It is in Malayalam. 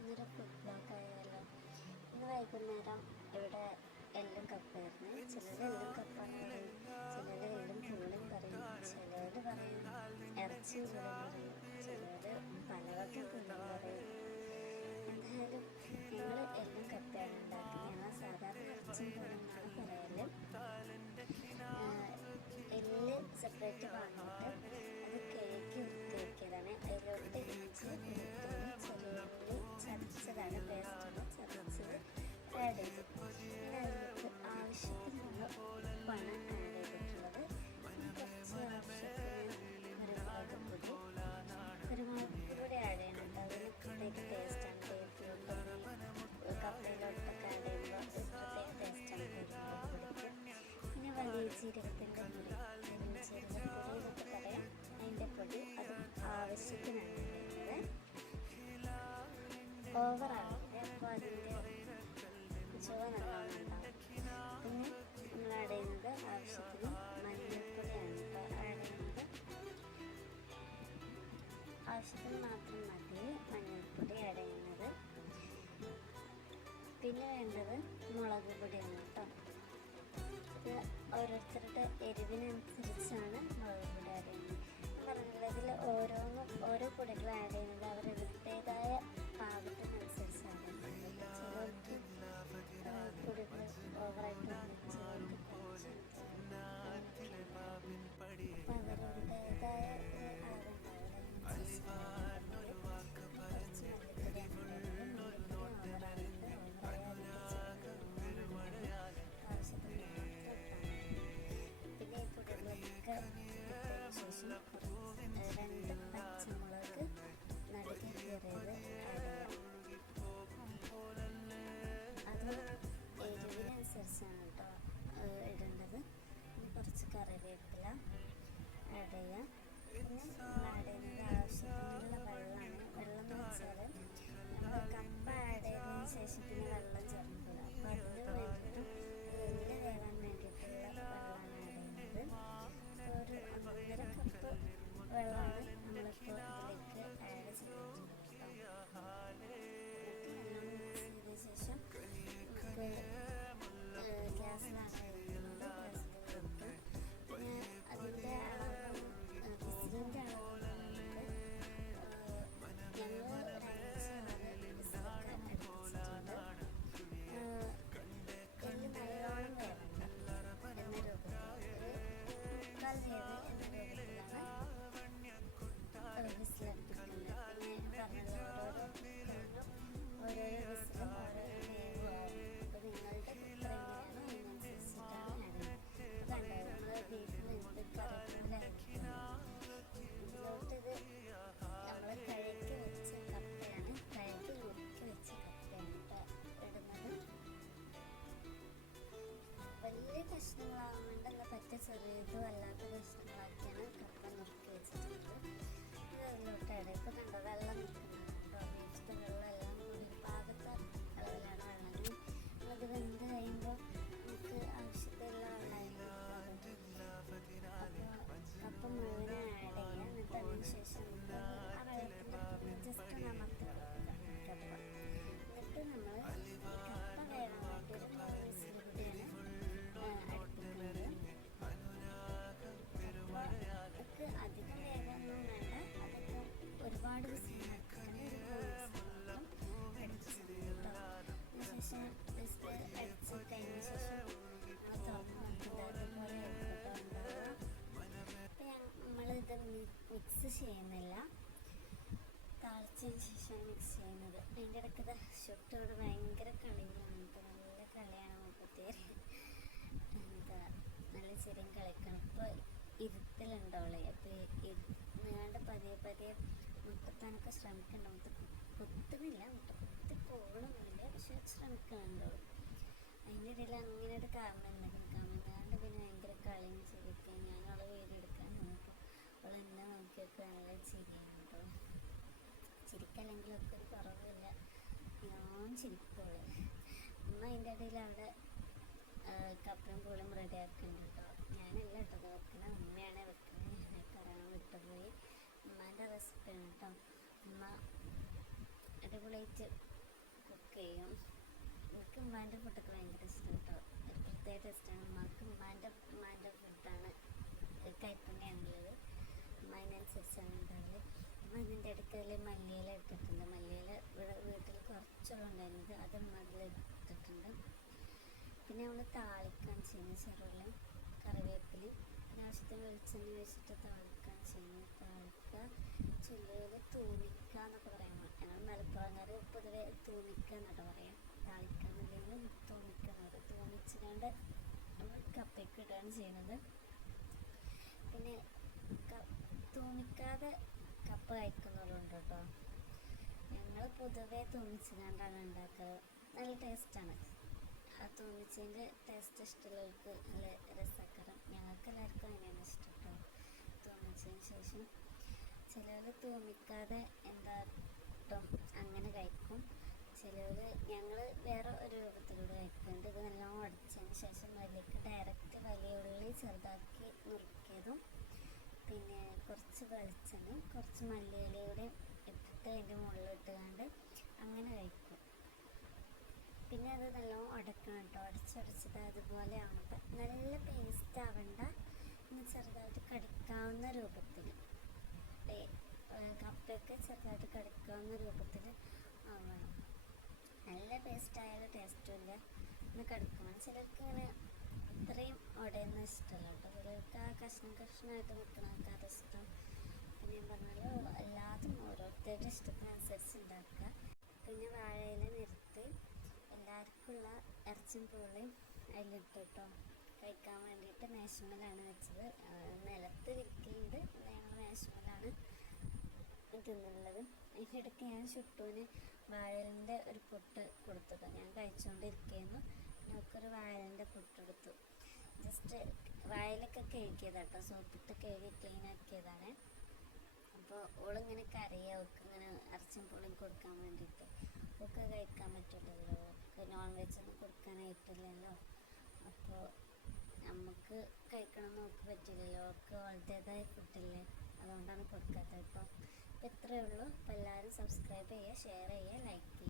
ഫുഡ് ബ്ലോഗ് ആയാലോ ഇന്ന് വൈകുന്നേരം ഇവിടെ എല്ലും കപ്പായിരുന്നു. ചിലർ എല്ലും കപ്പാണ് പറയും. ചിലർ എല്ലും പൂളിയും പറയും. ചിലർ പറയും ഇറച്ചി പൂളും പറയും. ആവശ്യത്തിന് മാത്രം മതി മഞ്ഞൾപ്പൊടി അടയുന്നത് പിന്നെ വേണ്ടത് മുളക് പൊടിയാണ് കേട്ടോ. ഇത് ഓരോരുത്തരുടെ എരിവിനനുസരിച്ചാണ് വെള്ളം എന്ന് വെച്ചാൽ നമ്മൾ ആഡ് ചെയ്തതിന് ചെറിയതും അല്ലാത്ത കഷ്ണങ്ങളാക്കിയാണ് കപ്പ നുറുക്കി വെച്ചിട്ടുള്ളത്. ഇത് അതിലോട്ട് ഇടയിൽ ഇപ്പോൾ കണ്ടോ വെള്ളം വെള്ളം താളിച്ചതിന് മിക്സ് ചെയ്യുന്നത്. അതിന്റെ ഇടയ്ക്ക് ഷൊട്ടോട് ഭയങ്കര കേട്ടോ. നല്ല കളിയാണ് മുപ്പത്തേര് എന്താ നല്ല ചെറിയ കളിക്കണം ഇപ്പോൾ ഇരുത്തലുണ്ടോളെ അപ്പോൾ ഇരുന്നാണ്ട് പതിയെ പതിയെ മുട്ടത്താനൊക്കെ ശ്രമിക്കുന്നുണ്ട് മുട്ട കുത്തുന്നില്ല മുട്ട കുത്തി പോകണമെന്നില്ല പക്ഷെ ശ്രമിക്കുന്നുണ്ടോളൂ അതിന്റെ ഇടയിൽ അങ്ങനെ ഒരു കാരണം ഉണ്ടായിരുന്നു. കാരണം പിന്നെ ഭയങ്കര കളിയും ചിരിക്കുക ഞാൻ അവളെ വീടെടുക്കാൻ നോക്കും. അവളെന്നെ നോക്കിയൊക്കെ നല്ല ചിരിക്കല്ലെങ്കിലൊക്കെ ഒരു കുറവില്ല. ഞാൻ ചിരിക്കോളെ. അമ്മ അതിന്റെ ഇടയിൽ അവിടെ കപ്പലും പൂളും റെഡി ആക്കുന്നുണ്ട് കേട്ടോ ഞാനല്ല കേട്ടോ വെക്കുന്നത് ഉമ്മയാണ് വെക്കുന്നത് ഞാനേ പറയാൻ വിട്ടുപോയി. ഉമ്മാന്റെ റെസിപ്പിയാണ് കേട്ടോ ഉമ്മ അടിപൊളിയായിട്ട് കുക്ക് ചെയ്യും. എനിക്ക് ഉമ്മാന്റെ ഫുഡൊക്കെ ഭയങ്കര ഇഷ്ടം കേട്ടോ ഒരു പ്രത്യേക ടേസ്റ്റാണ് ഉമ്മാക്ക് ഉമ്മാന്റെ ഉമ്മാന്റെ ഫുഡാണ് കൈപ്പുണ്യാണുള്ളത് ഇതിന്റെ അടുക്കൽ മല്ലിയില ഇട്ടിട്ടുണ്ട്. മല്ലിയില ഇവിടെ വീട്ടിൽ കുറച്ചുള്ള ഉണ്ടായിരുന്നത് അത് ഉമ്മ അതിൽ ഇട്ടിട്ടുണ്ട്. പിന്നെ നമ്മൾ താളിക്കാൻ ചെയ്യുന്നത് ചെറുള്ള കറിവേപ്പിലയും പിന്നെ ആവശ്യത്തിന് വെളിച്ചെണ്ണ വെച്ചിട്ട് താളിക്കാണ് ചെയ്യുന്നത് താളിക്ക ചുള്ളിയിൽ തൂമിക്ക എന്നൊക്കെ പറയാം. ഞങ്ങൾ മലപ്പുറംകാർ പൊതുവെ തൂമിക്ക എന്നൊക്കെ പറയാം. താളിക്കാന്നില്ലെങ്കിൽ തൂമിക്ക എന്ന് പറയും. തൂമിച്ചുകൊണ്ട് നമ്മൾ കപ്പയ്ക്ക് ഇടുകയാണ് ചെയ്യുന്നത്. പിന്നെ തൂമിക്കാതെ കപ്പ കഴിക്കുന്നവരുണ്ട് കേട്ടോ ഞങ്ങൾ പൊതുവെ തൂമിച്ചുകൊണ്ടാണ് ഉണ്ടാക്കുക നല്ല ടേസ്റ്റാണ്. ആ തൂമിച്ചതിന്റെ ടേസ്റ്റ് ഇഷ്ടമുള്ളവർക്ക് നല്ല രസക്കരം ഞങ്ങൾക്ക് എല്ലാവർക്കും അങ്ങനെയാണ് ഇഷ്ടം കേട്ടോ തൂമിച്ചതിന് ശേഷം ചിലർ തൂമിക്കാതെ എന്താ കേട്ടോ അങ്ങനെ കഴിക്കും. ചിലർ ഞങ്ങൾ വേറെ ഒരു രൂപത്തിലൂടെ കഴിക്കുന്നുണ്ട് ഇത് നല്ലോണം ഉടച്ചതിന് ശേഷം അതിലേക്ക് ഡയറക്റ്റ് വലിയ ഉള്ളി ചെറുതാക്കി നുറുക്കിയതും പിന്നെ കുറച്ച് വെളിച്ചെണ്ണ കുറച്ച് മല്ലിയിലൂടെ ഇട്ടിട്ട് അതിന്റെ മുകളിലിട്ട് കണ്ട് അങ്ങനെ കഴിക്കും. പിന്നെ അത് നല്ലോണം ഉടക്കണം കേട്ടോ. അടച്ചടച്ചത് അതുപോലെ ആവുമ്പോൾ നല്ല പേസ്റ്റ് ആവണ്ട. ഒന്ന് ചെറുതായിട്ട് കടിക്കാവുന്ന രൂപത്തിൽ. കപ്പയൊക്കെ ചെറുതായിട്ട് കടിക്കാവുന്ന രൂപത്തിൽ ആവണം. നല്ല പേസ്റ്റ് ആയാലും ടേസ്റ്റും ഇല്ല. ഒന്ന് കടിക്കണം. ചിലർക്ക് ഇങ്ങനെ ഇത്രയും ഉടയുന്ന ഇഷ്ടമല്ല കഷ്ണം കഷ്ണമായിട്ട് വെക്കണ ആൾക്കാരുടെ ഇഷ്ടം. പിന്നെ ഞാൻ പറഞ്ഞാൽ എല്ലാതും ഓരോരുത്തരുടെ ഇഷ്ടത്തിനനുസരിച്ച് ഉണ്ടാക്കുക. പിന്നെ വാഴയില നിരത്തി എല്ലാവർക്കുള്ള ഇറച്ചും പൂളയും അതിലിട്ട് കേട്ടോ കഴിക്കാൻ വേണ്ടിയിട്ട് മേശമലാണ് വെച്ചത്. നിലത്ത് വിരിക്കലുണ്ട് ഞങ്ങൾ മേശമലാണ് തിന്നുള്ളത് അതിന്റെ ഇടയ്ക്ക് ഞാൻ ചുട്ടൂന് വാഴലിന്റെ ഒരു പൊട്ട് കൊടുത്തത് ഞാൻ കഴിച്ചുകൊണ്ടിരിക്കുന്നു ഞങ്ങൾക്കൊരു വാഴലിന്റെ പൊട്ടെടുത്തു ജസ്റ്റ് വാഴയിലൊക്കെ കഴുകിയതാട്ടോ സോപ്പിട്ട് കഴുകി ക്ലീൻ ആക്കിയതാണ്. അപ്പോൾ ഓളിങ്ങനെ കറിയാ ഓക്ക് ഇങ്ങനെ ഇറച്ചും പുളിയും കൊടുക്കാൻ വേണ്ടിയിട്ട്. ഒക്കെ കഴിക്കാൻ പറ്റില്ലല്ലോ ഒക്കെ നോൺ വെജ് ഒന്നും കൊടുക്കാനായിട്ടില്ലല്ലോ. അപ്പോൾ നമുക്ക് കഴിക്കണം നോക്ക് പറ്റില്ലല്ലോ. അവർക്ക് അവളുടേതായ ഫുഡില്ലേ അതുകൊണ്ടാണ് കൊടുക്കാത്തത്. ഇപ്പോൾ ഇത്രയേ ഉള്ളൂ. അപ്പോൾ എല്ലാവരും സബ്സ്ക്രൈബ് ചെയ്യുക ഷെയർ ചെയ്യുക ലൈക്ക് ചെയ്യുക.